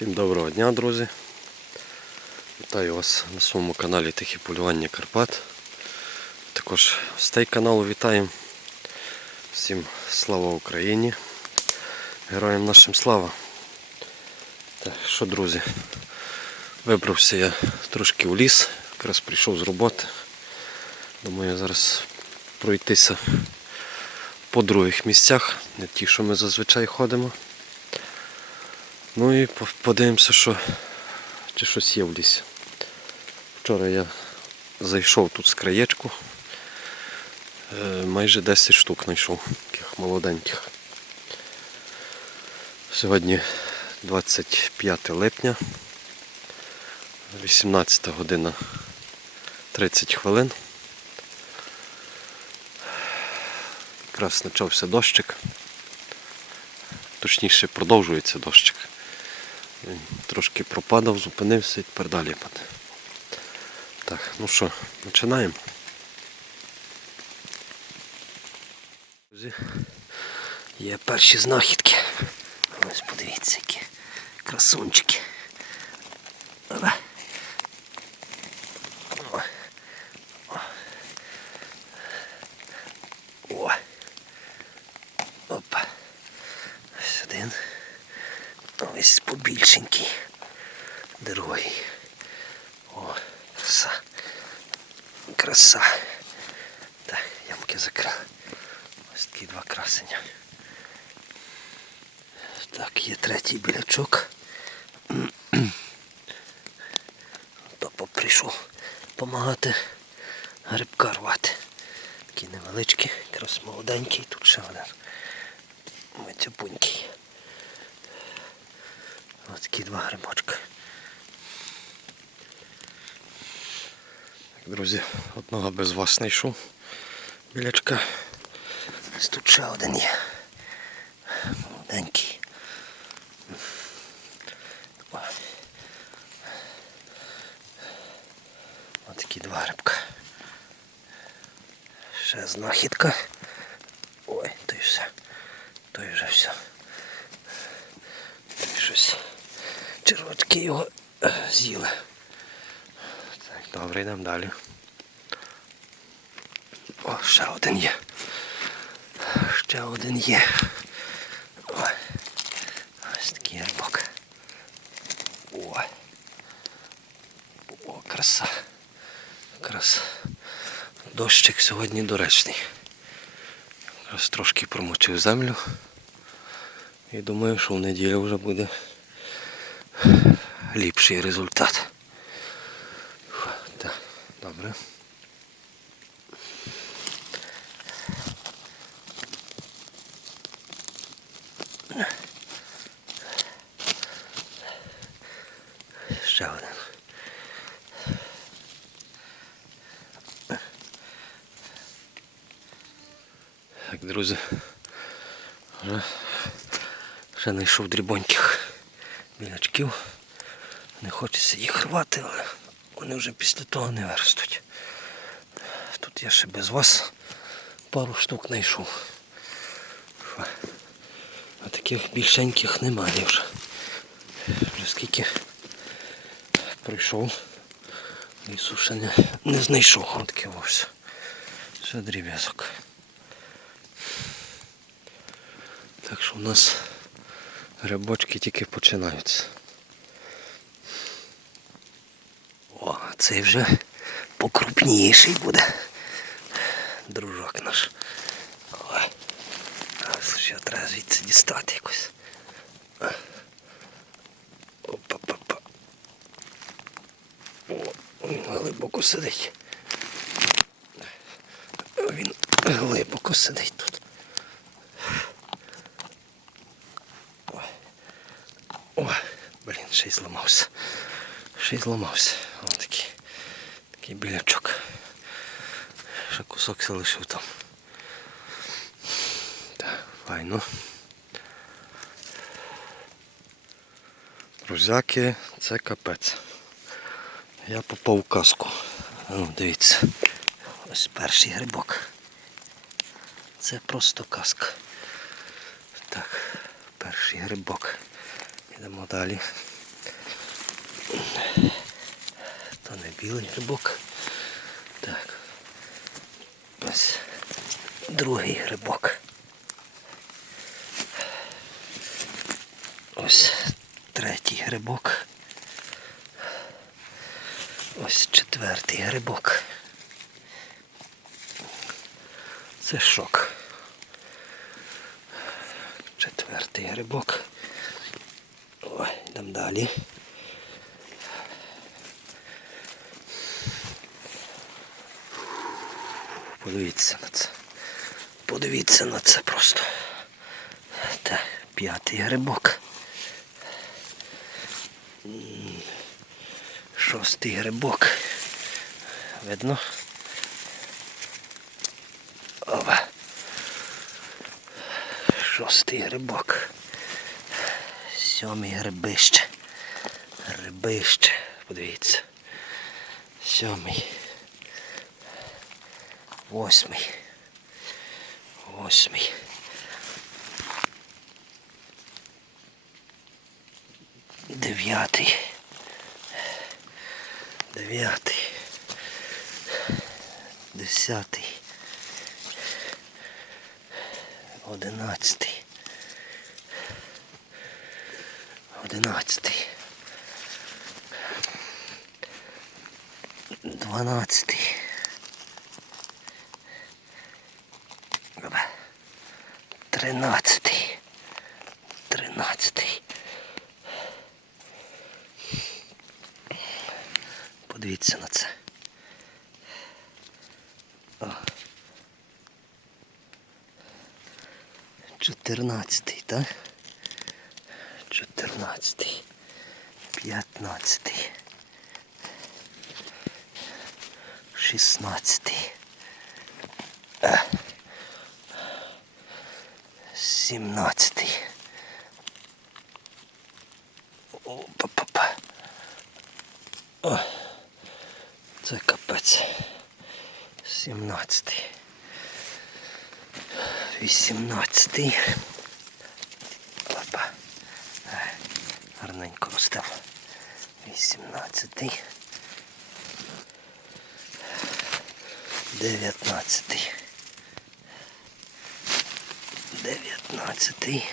Всім доброго дня, друзі. Вітаю вас на своєму каналі Тихі полювання Карпат. Також з каналу вітаємо. Всім слава Україні. Героям нашим слава. Так, що, друзі, вибрався я трошки у ліс, якраз прийшов з роботи. Думаю, зараз пройтися по других місцях, не ті, що ми зазвичай ходимо. Ну і по- подивимося, що чи щось є в лісі. Вчора я зайшов тут з краєчку. Е, Майже 10 штук знайшов, таких молоденьких. Сьогодні 25 липня, 18 година 30 хвилин. Якраз почався дощик. Точніше продовжується дощик. Він трошки пропадав, зупинився і тепер далі паде. Так, ну що, починаємо. Друзі, Є перші знахідки. Ось подивіться, які красунчики. Опа. О. О. О. Опа. Ось один. Ось побільшенький. Другий. О, краса. Краса. Так, ямки закрили. Ось такі два красення. Так, є третій білячок. Папа прийшов допомагати грибка рвати. Такі невеличкі, якраз молоденький, тут ще один. Митюпунький. Ось такі два грибочка. Друзі, одного без вас знайшов білячка. Ось тут ще один є. Молоденький. Ось такі два рибка. Ще знахідка. Ой, то й все. То й вже все. Щось червочки його е, з'їли. Так, добре, йдемо далі. О, ще один є. Ще один є. О, ось такий грибок. О. О, краса. Краса. Дощик сьогодні доречний. Якраз трошки промочив землю. І думаю, що в неділю вже буде ліпший результат. Добре. Ще один. Так, друзі. Вже Ще знайшов дрібоньких білячків. Не хочеться їх рвати, але вони вже після того не виростуть. Тут я ще без вас пару штук знайшов. А таких більшеньких немає вже. Вже скільки прийшов, лісу ще не, знайшов. Ось ось. Ще дріб'язок. Так що у нас грибочки тільки починаються. О, цей вже покрупніший буде. Дружок наш. Ой. Ще треба звідси дістати якось. Опа-па-па. О, він глибоко сидить. Він глибоко сидить тут. О, блін, ще й зламався. Ще й зламався. Ось такий, такий білячок. Ще кусок се лишив там. Так, файно. Друзяки, це капець. Я попав у казку. Ну, дивіться. Ось перший грибок. Це просто казка. Так, перший грибок. Йдемо далі. То не білий грибок. Так. Ось другий грибок. Ось третій грибок. Ось четвертий грибок. Це шок. Четвертий грибок. Ой, йдемо далі. Подивіться на це. Подивіться на це просто. Так, п'ятий грибок. Шостий грибок. Видно? Ова. Шостий грибок. Сьомий грибище. Грибище. Подивіться. Сьомий. Восьмий. Восьмий. Дев'ятий. Дев'ятий. Десятий. Одинадцятий. Одинадцятий. Дванадцятий. Опа. Тринадцятий. Тринадцятий. Подивіться на це. О. Чотирнадцятий, так? Чотирнадцятий. П'ятнадцятий. Шістнадцятий. 17. Опа-па-па. О, це капець. 17. 18. Опа. Гарненько ростав. 18. 19. Дев'ятнадцятий.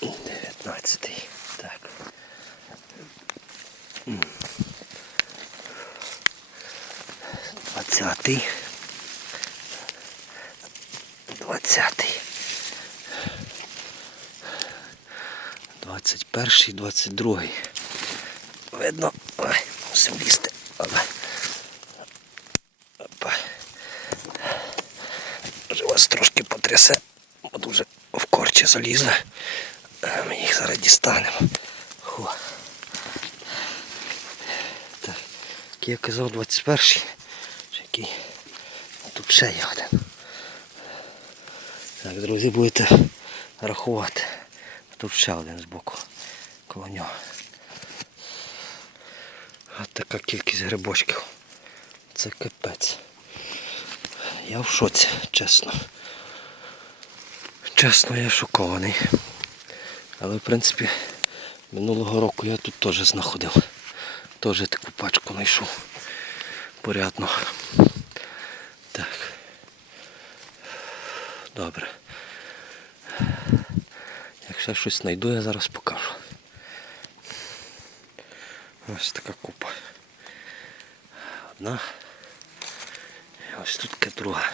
Дев'ятнадцятий. Дев'ятнадцятий. Так. Двадцятий. Двадцятий. Двадцять перший, двадцять другий. Видно. Ой, мусимо лізти. Опа. Опа. Може вас трошки потрясе, бо дуже в корчі залізли. Ми їх зараз дістанемо. Ху. Так. Я казав 21-й. Який? Тут ще є один. Так, друзі, будете рахувати. Тут ще один збоку. Коло нього. От така кількість грибочків. Це капець. Я в шоці, чесно. Чесно, я шокований. Але в принципі минулого року я тут теж знаходив. Теж таку пачку знайшов. Порядно. Так. Добре. Якщо щось знайду, я зараз покажу. Ось така купа. Одна. І ось тут така друга.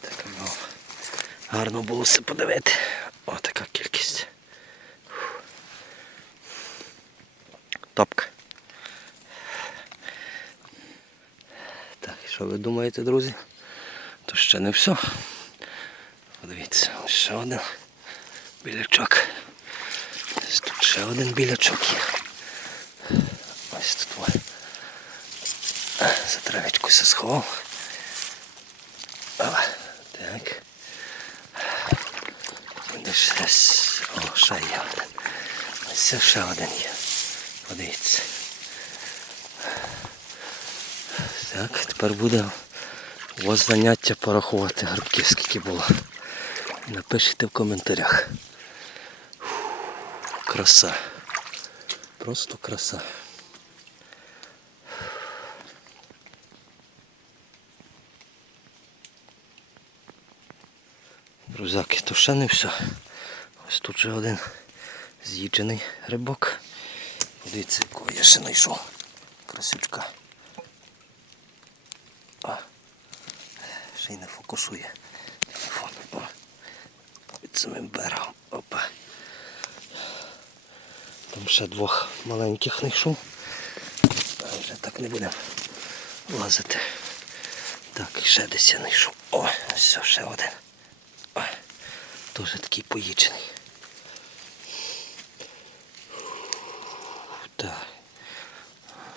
Така мова. Гарно було все подивити. О, така кількість. Топка. Так, що ви думаєте, друзі? То ще не все. Подивіться, ще один білячок. Ось тут ще один білячок є. Ось тут ось. За травичку все сховав. Ова, Так. Де ще, о, ще є один. Ось ще один є. Подивіться. Так, тепер буде у вас заняття порахувати грибки, скільки було. Напишіть в коментарях. Краса. Просто краса. Друзяки, то ще не все. Ось тут же один з'їджений рибок. Дивіться, якого я ще знайшов. Красючка. А. Ще й не фокусує телефон. Під самим берегом. Опа. Там ще двох маленьких знайшов. Вже так не будемо лазити. Так, ще десь я знайшов. О, ось ще один. Ой, Теж такий поїджений. Так.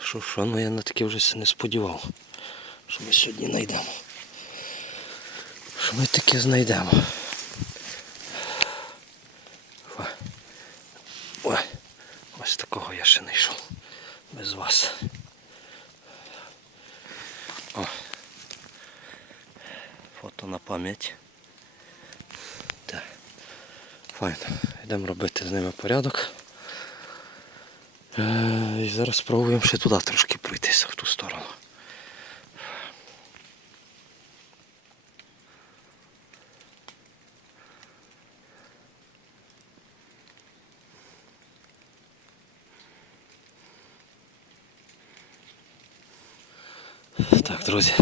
Що, що, ну я на таке вже не сподівав, що ми сьогодні знайдемо. Що ми таке знайдемо. О, Ой, ось такого я ще не йшов. Без вас. О. Фото на пам'ять. Так. Файно. Йдемо робити з ними порядок. Е, І зараз спробуємо ще туди трошки пройтися в ту сторону. Так, друзі,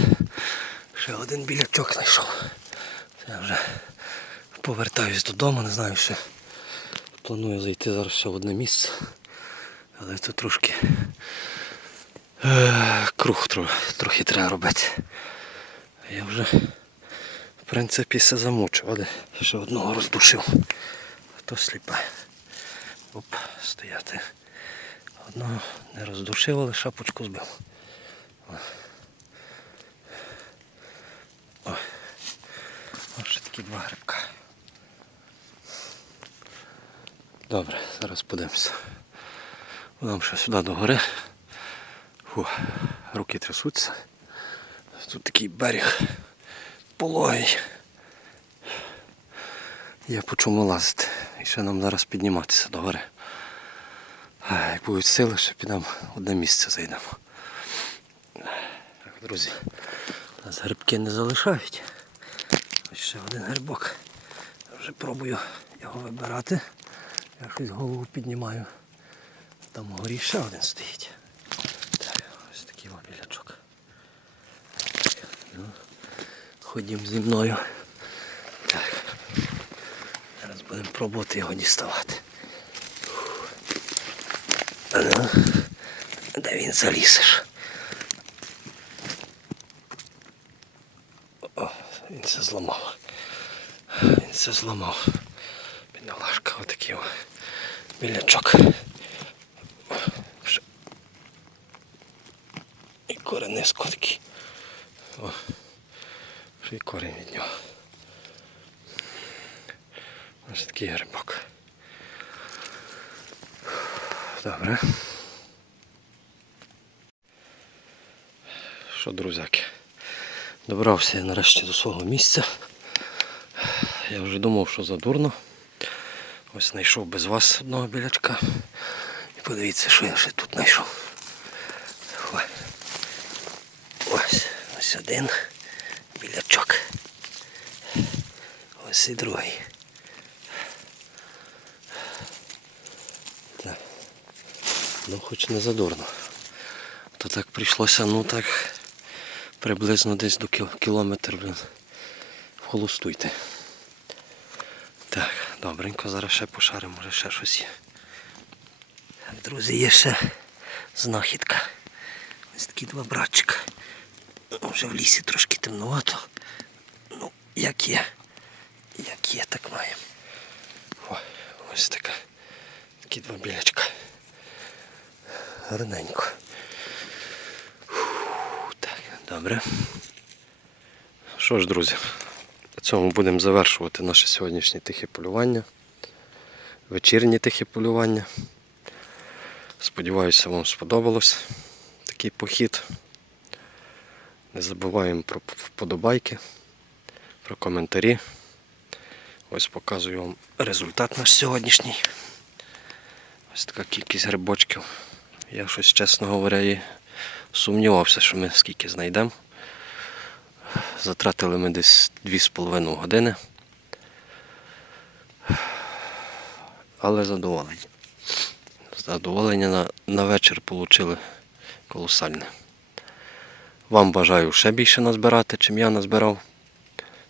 ще один білячок знайшов. Я вже повертаюсь додому, не знаю ще. Планую зайти зараз ще в одне місце. Але тут трошки е, круг трохи треба робити. Я вже в принципі все замучив, але ще одного роздушив. А то сліпе. Оп, стояти. Одного не роздушив, але шапочку збив. О. О. Два грибка. Добре, зараз подивимося. Будемо ще сюди до гори. Фу, руки трясуться. Тут такий берег пологий. Є по чому лазити. І ще нам зараз підніматися до гори. Як будуть сили, ще підемо одне місце зайдемо. Друзі, нас грибки не залишають. Ще один грибок. Вже пробую його вибирати. Я щось голову піднімаю. Там вгорі ще один стоїть. Так, ось такий білячок. Ну, ходім зі мною. Так. Зараз будемо пробувати його діставати. Ну, де він залізеш? О, він це зламав. Він це зламав. Бідолашка, отакий білячок. І корениско такий. О, ще й корінь від нього. Ось такий грибок. Добре. Що, друзяки? Добрався я нарешті до свого місця. Я вже думав, що задурно. Ось знайшов без вас одного білячка. І подивіться, що я ще тут знайшов. Ось, ось один білячок. Ось і другий. Так. Ну хоч не задурно. То так прийшлося, ну так приблизно десь до кіл- кілометр, блін. В холосту йти. Так, добренько, зараз ще пошаримо, може ще щось є. Друзі, є ще знахідка. Ось такі два братчика. Вже в лісі трошки темнувато. Ну, як є. Як є, так маємо. О, ось така. Такі два білячка. Гарненько. Фу, Так, добре. Що ж, друзі, на цьому будемо завершувати наше сьогоднішнє тихе полювання. Вечірнє тихе полювання. Сподіваюся, вам сподобалось такий похід. Не забуваємо про вподобайки, про коментарі. Ось показую вам результат наш сьогоднішній. Ось така кількість грибочків. Я щось, чесно говоря, і сумнівався, що ми скільки знайдемо. Затратили ми десь 2,5 години. Але задоволені. Задоволення на, на вечір отримали колосальне. Вам бажаю ще більше назбирати, чим я назбирав.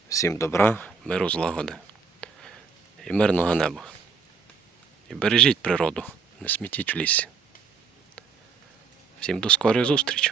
Всім добра, миру, злагоди і мирного неба. І бережіть природу, не смітіть в лісі. Всім до скорої зустрічі!